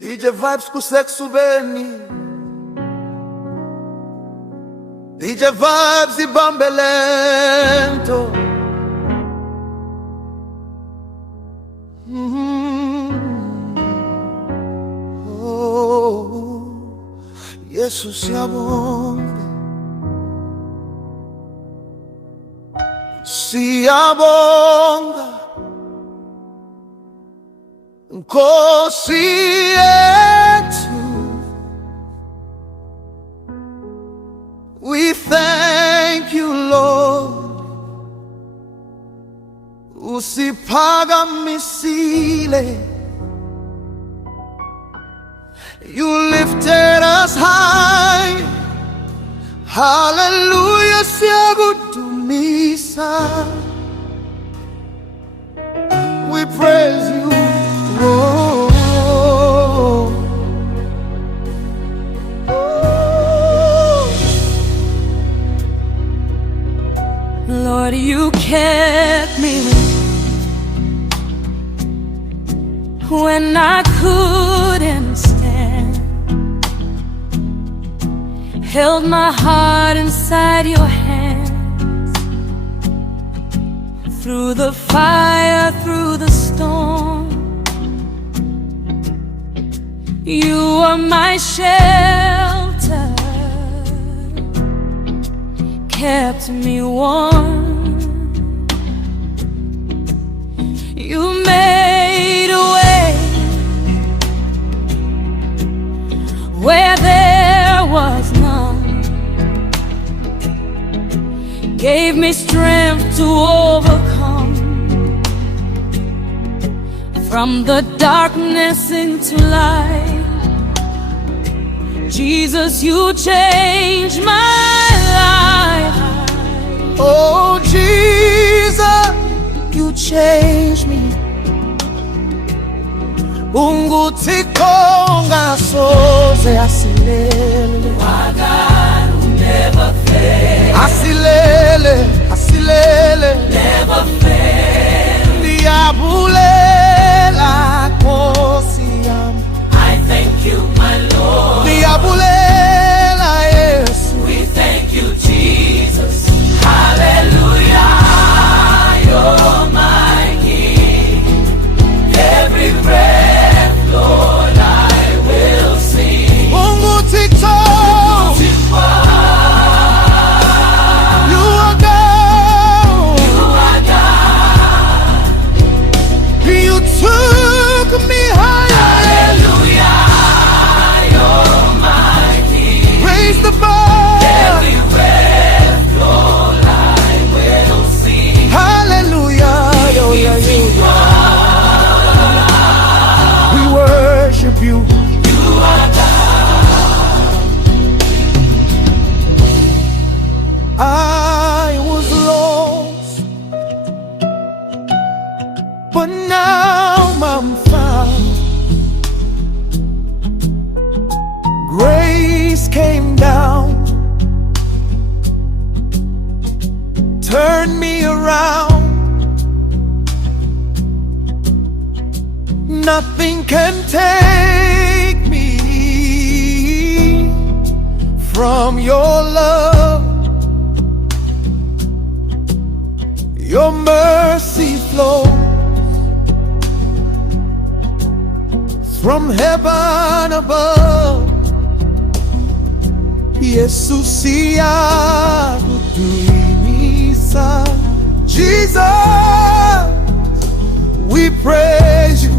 DJ Vybz kusexu beni, DJ Vybz ibambe lento. Oh, Yesu siyabonga, siyabonga, Nkosi yetu. We thank you, Lord. Usiphakamisile. You lifted us high. Hallelujah, siyakudumisa. We praise you. Oh, Lord, you kept me when I couldn't stand, held my heart inside your hands, through the fire, through the storm. You are my shelter, kept me warm. You made a way where there was none, gave me strength to overcome. From the darkness into light, Jesus, you changed my life. oh Jesus, you changed me. UnguThixo ngasoze asilele. My God who never fails, Asilele, asilele, never fails. Diabulela Nkosi yami. I thank you, my Lord. Diabulela Yesu. We thank you, Jesus. Hallelujah, you're my King. Every breath, Lord, I will sing. UnguThixo, you are God. You are God. You took me higher. Hallelujah, you're my King. Raise the bar. Every breath, Lord, I will sing. Hallelujah, yo, yo, yo. We worship you. You are God. I was lost, but now I'm found. Grace came down, turned me around. Nothing can take me from your love. Your mercy flows from heaven above. Jesus siyakudumisa. Jesus, we praise you.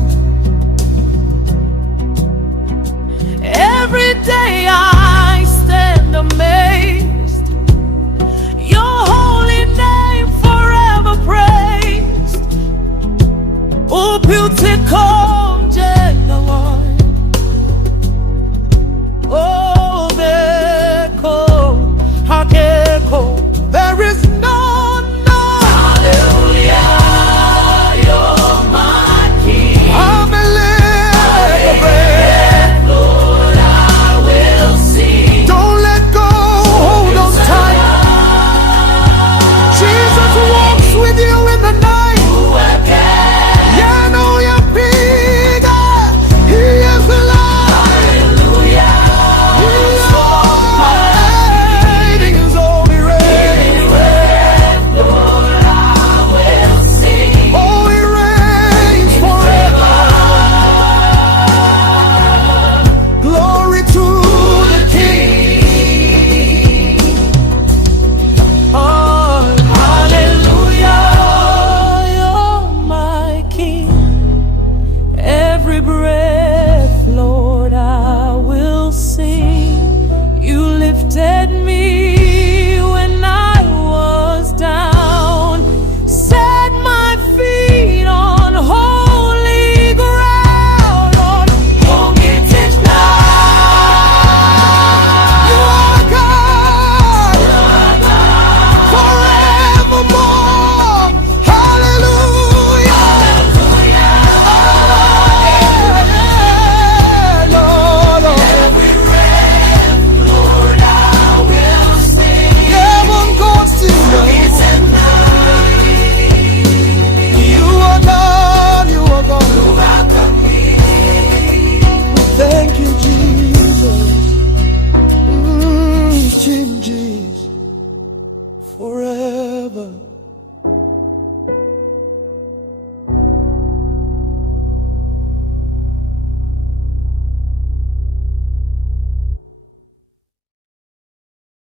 Every day I